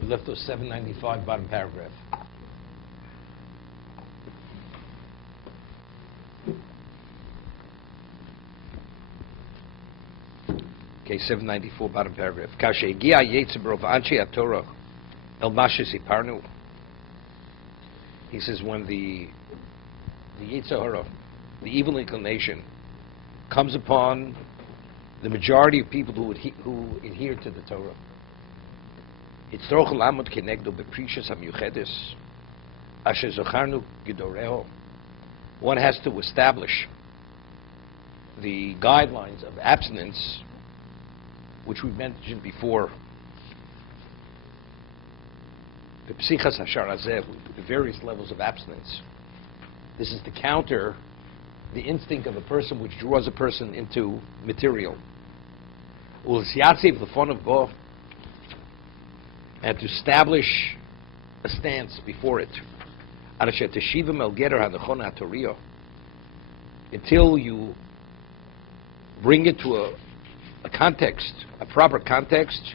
We left off 795, bottom paragraph. Okay, 794, bottom paragraph. Kashegia Yetzirov Anchi Torah El Mashis Iparnu. He says when the Yetzer Hara, the evil inclination, comes upon the majority of people who adhere to the Torah, it's Tzorch Lamot Kenegdo Beprishas HaMiyuchedes Asher Zocharnu Gedoreo. One has to establish the guidelines of abstinence, which we mentioned before. The Psichas Hashar Hazeh, the various levels of abstinence. This is to counter the instinct of a person which draws a person into material. And to establish a stance before it. Until you bring it to a context, a proper context,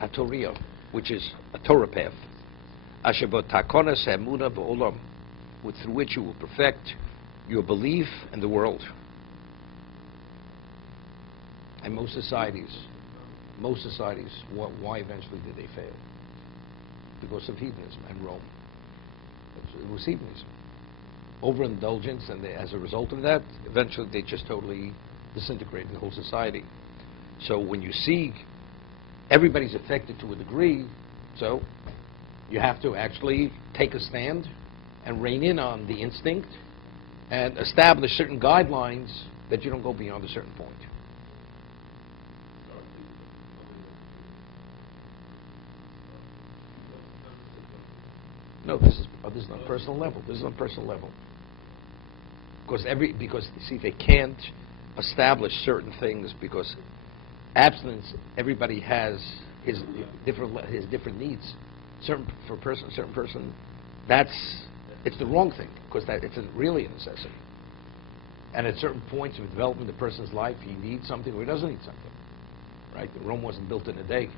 HaToriyah, which is a Torah path, through which you will perfect your belief and the world. And most societies, why eventually did they fail? Because of heathenism and Rome. It was heathenism. Overindulgence, and as a result of that, eventually they just totally disintegrated the whole society. So when you see everybody's affected to a degree, so you have to actually take a stand and rein in on the instinct and establish certain guidelines that you don't go beyond a certain point. No, this is on a personal level. This is on a personal level. Because see, they can't establish certain things because abstinence. Everybody has his different needs. Certain person. It's the wrong thing because it's really a necessity. And at certain points of development in the person's life, he needs something or he doesn't need something. Right? Rome wasn't built in a day.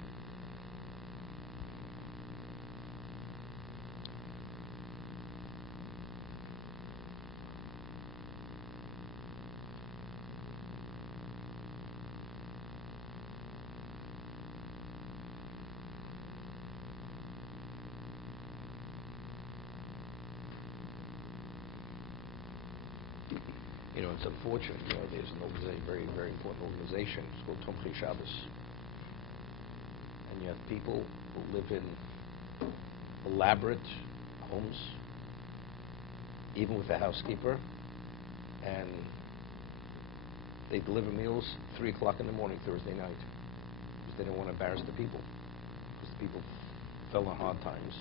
It's unfortunate. There's an organization, very, very important organization. It's called Tomchei Shabbos. And you have people who live in elaborate homes, even with a housekeeper, and they deliver meals 3 o'clock in the morning, Thursday night, because they don't want to embarrass the people. Because the people fell on hard times.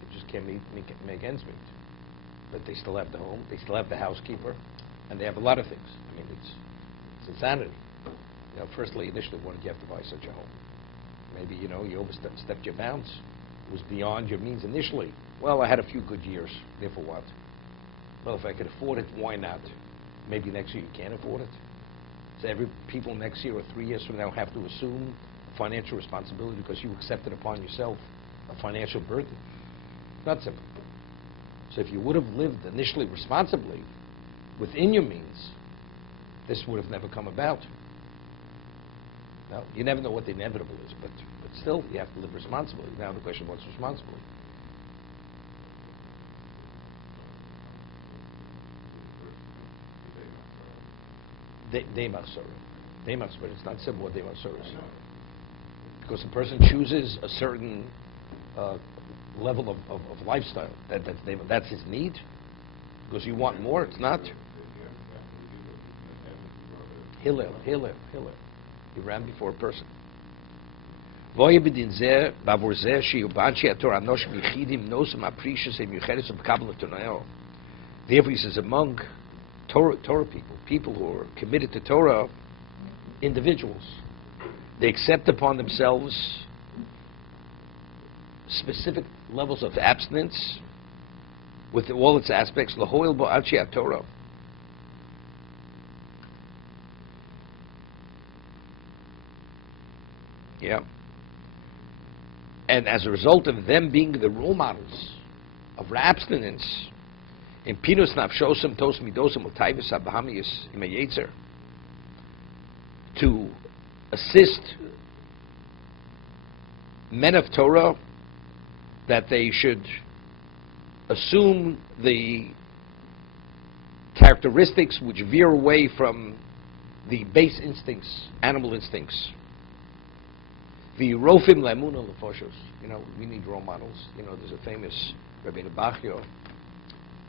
They just can't make ends meet. But they still have the home, they still have the housekeeper, and they have a lot of things. I mean, it's insanity. Firstly, initially, what did you have to buy such a home? Maybe, you overstepped your bounds. It was beyond your means initially. Well, I had a few good years. Therefore what? Well, if I could afford it, why not? Maybe next year you can't afford it. So people next year or 3 years from now have to assume financial responsibility because you accepted upon yourself a financial burden. It's not simple. So if you would have lived initially responsibly, within your means, this would have never come about. Now, you never know what the inevitable is, but still, you have to live responsibly. Now the question, what's responsibility? But it's not simple what Demasor is. Because a person chooses a certain level of lifestyle. That's his need. Because you want more, it's not. Hillel. He ran before a person. Therefore, he says, among Torah people who are committed to Torah, individuals, they accept upon themselves specific levels of abstinence with all its aspects. Lahoil bo anshi Torah. Yeah. And as a result of them being the role models of abstinence, in Pinus Nafshosam Tos Midosam Utayvis Abahamius Imayetzer, to assist men of Torah that they should assume the characteristics which veer away from the base instincts, animal instincts. The Rofim Lemuna Lefoshos. We need role models. There's a famous Rabbi Bahya.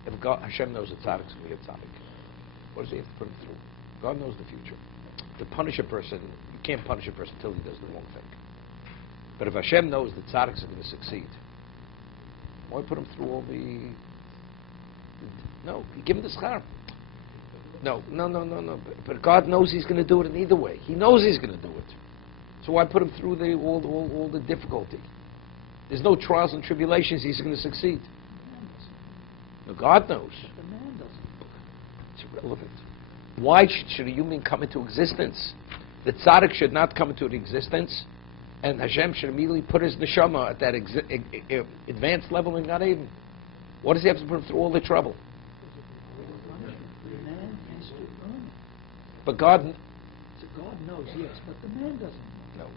If God, Hashem knows the tzaddiks, we have tzaddik. What does he have to put him through? God knows the future. To punish a person, you can't punish a person until he does the wrong thing. But if Hashem knows the tzaddiks are going to succeed, why put him through all the... No, give him the schar. No. But God knows he's going to do it in either way. He knows he's going to do it. So why put him through all the difficulty? There's no trials and tribulations. He's going to succeed. No, God knows. The man doesn't. It's irrelevant. Why should a human come into existence? The tzaddik should not come into existence, and Hashem should immediately put his neshama at that advanced level in Gan Eden. What does he have to put him through all the trouble? The man has to earn it. But God... So God knows, yes, but the man doesn't know. No.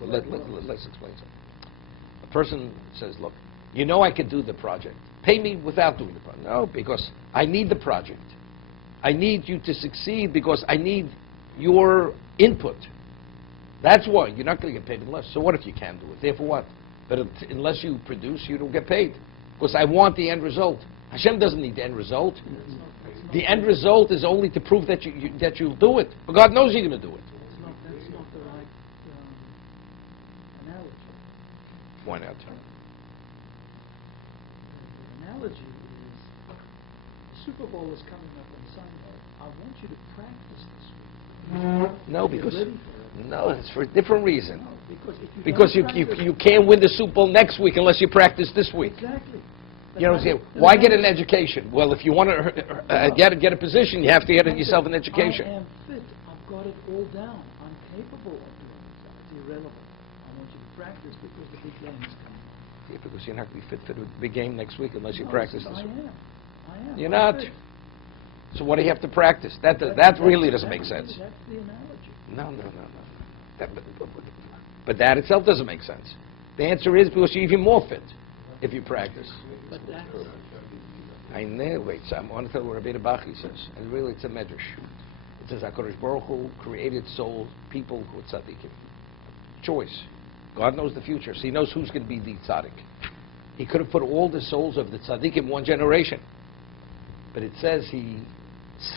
Well, let's explain something. A person says, look, I could do the project. Pay me without doing the project. No, because I need the project. I need you to succeed because I need your input. That's why. You're not going to get paid unless. So what if you can do it? Therefore what? But unless you produce, you don't get paid. Because I want the end result. Hashem doesn't need the end result. The end result is only to prove that you'll do it. But God knows you're going to do it. That's not the right analogy. Why not? The analogy is, the Super Bowl is coming up on Sunday. I want you to practice this week. No, because it's for a different reason. No, because you can't win the Super Bowl next week unless you practice this week. Exactly. You know what I'm saying? Why get an education? Well, if you want to get a position, you have to get yourself an education. I am fit. I've got it all down. I'm capable of doing it. It's irrelevant. I want you to practice because the big game is coming. Yeah, because you're not going to be fit for the big game next week unless you practice this week. I am. You're not. Fit. So what do you have to practice? That really doesn't make sense. That's the analogy. No. But that itself doesn't make sense. The answer is because you're even more fit if you practice. But that's... I know. Wait, so I'm on to tell what Rabbi Bachie says, and really it's a medrash. It says HaKadosh Baruch Hu created souls, people who are tzaddikim. Choice. God knows the future, so He knows who's going to be the tzaddik. He could have put all the souls of the tzaddik in one generation, but it says He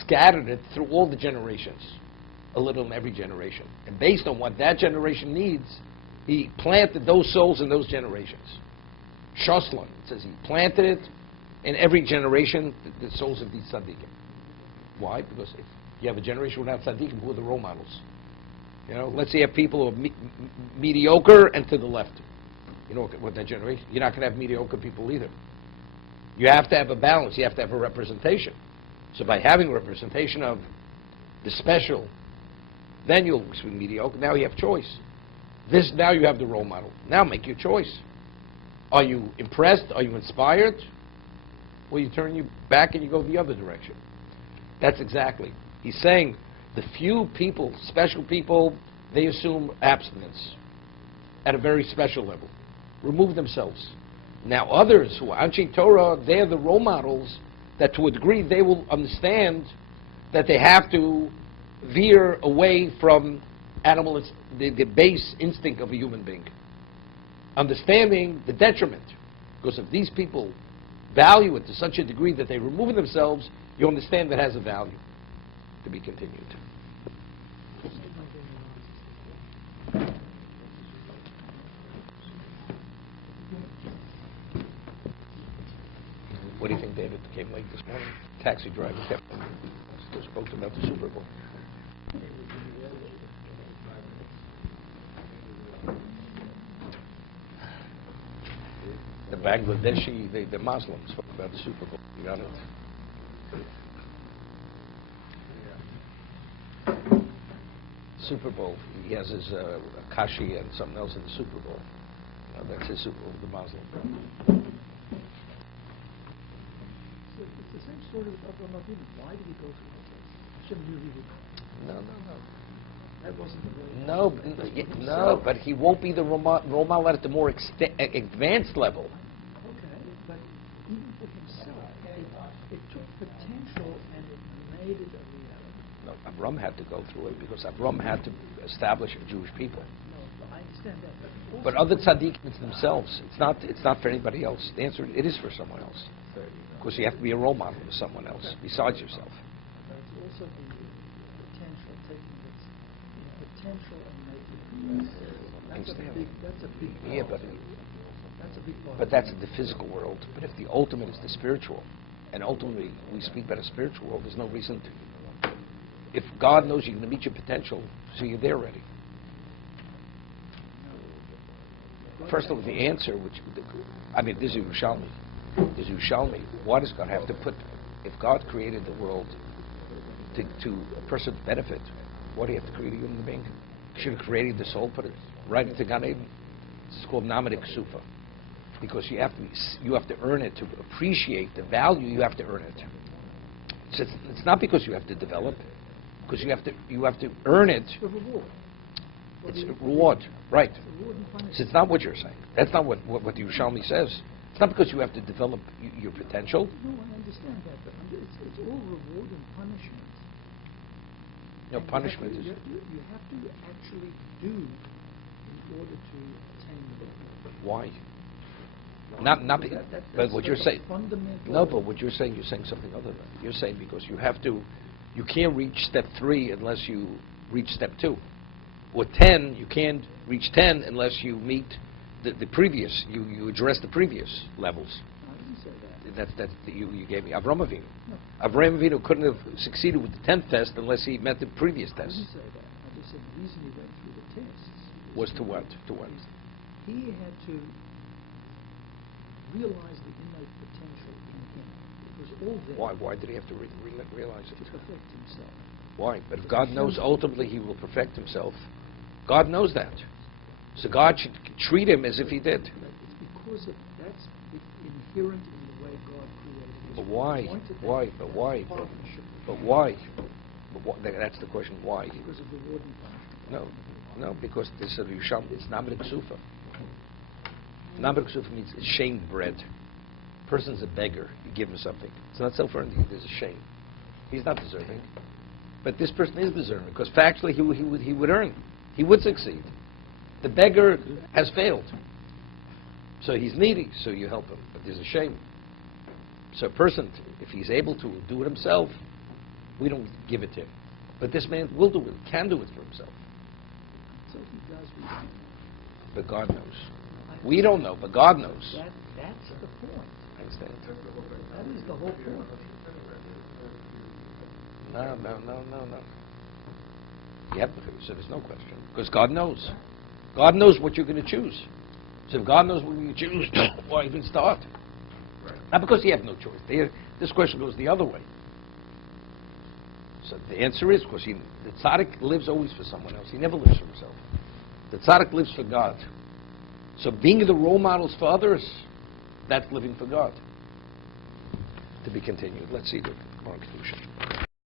scattered it through all the generations, a little in every generation, and based on what that generation needs, He planted those souls in those generations. Shoslan, it says He planted it in every generation, the souls of these tzaddikim. Why? Because if you have a generation without tzaddikim, who are the role models? Let's say you have people who are mediocre and to the left. You know what that generation? You're not going to have mediocre people either. You have to have a balance. You have to have a representation. So by having representation of the special, then you'll be mediocre. Now you have choice. Now you have the role model. Now make your choice. Are you impressed? Are you inspired? Or you turn your back and you go the other direction. That's exactly. He's saying the few people, special people, they assume abstinence at a very special level. Remove themselves. Now others who are Anshe Torah, they're the role models that to a degree they will understand that they have to veer away from the base instinct of a human being. Understanding the detriment. Because if these people value it to such a degree that they remove themselves, you understand that has a value. To be continued. What do you think, David? Came late this morning. Taxi driver kept still spoke about the Super Bowl. The Bangladeshi, the Muslims spoke about the Super Bowl. You got it. Super Bowl. He has his kashi and something else in the Super Bowl. That's his Super Bowl, the Muslim. So it's the same story with Avraham Avinu. Why did he go through all this? Hashem knew he would. No. That wasn't the way. No, but he won't be the role model at the more advanced level. Okay, but even for himself, it took potential and it made it a reality. No, Avram had to go through it because Avram had to establish a Jewish people. No, I understand that. But other tzaddikim themselves, it's not for anybody else. The answer, it is for someone else. Because you have to be a role model for someone else besides yourself. But it's also the potential, taking this potential and making it. That's a big part. Yeah, but that's a big part. But that's the physical world. But if the ultimate is the spiritual, and ultimately we speak about a spiritual world, there's no reason to. If God knows you're going to meet your potential, so you're there already. First of all, the answer, this is Yerushalmi. Why does God have to put, if God created the world to a person's benefit, why do you have to create a human being? He should have created the soul, put it right into Gan Eden. It's called Namadik Sufa. Because you have to earn it. To appreciate the value, you have to earn it. So it's not because you have to develop, because you have to earn it. It's the reward. It's a reward, right. Reward and punishment. So it's not what you're saying. That's not what the Yerushalmi says. It's not because you have to develop your potential. No, I understand that, but it's all reward and punishment. No, And punishment you is... have to actually do in order to attain the reward. Why? Not be, but what you're saying... Fundamental. No, but what you're saying something other than that. You're saying because you can't reach step 3 unless you reach step 2. Or 10, you can't reach 10 unless you meet the previous, you address the previous levels. I didn't say that. You gave me Avraham Avinu. No. Avraham Avinu couldn't have succeeded with the 10th test unless he met the previous I test. didn't say that. I just said the reason he went through the tests Was to what? To what? he had to realize the innate potential in him. It was all there. Why did he have to realize it? To perfect himself. Why? But if God knows ultimately he will perfect himself, God knows that. So God should treat him as if he did. It's because that's inherent in the way God created him. But why? That's the question. Why? Because of the reward and punishment. No, because this is it's Namadik Sufa. Namadik Sufa means shamed bread. Person's a beggar. You give him something. It's not self-earned. There's a shame. He's not deserving. But this person is deserving because factually he would earn. He would succeed. The beggar has failed. So he's needy, so you help him. But there's a shame. So a person, if he's able to do it himself, we don't give it to him. But this man will do it, can do it for himself. So he does what he does. But God knows. We don't know, but God knows. That's the point. I understand. That is the whole point. No. So there's no question. Because God knows. God knows what you're going to choose. So if God knows what you're going to choose, why even start? Not because you have no choice. This question goes the other way. So the answer is because the tzaddik lives always for someone else. He never lives for himself. The tzaddik lives for God. So being the role models for others, that's living for God. To be continued. Let's see the conclusion.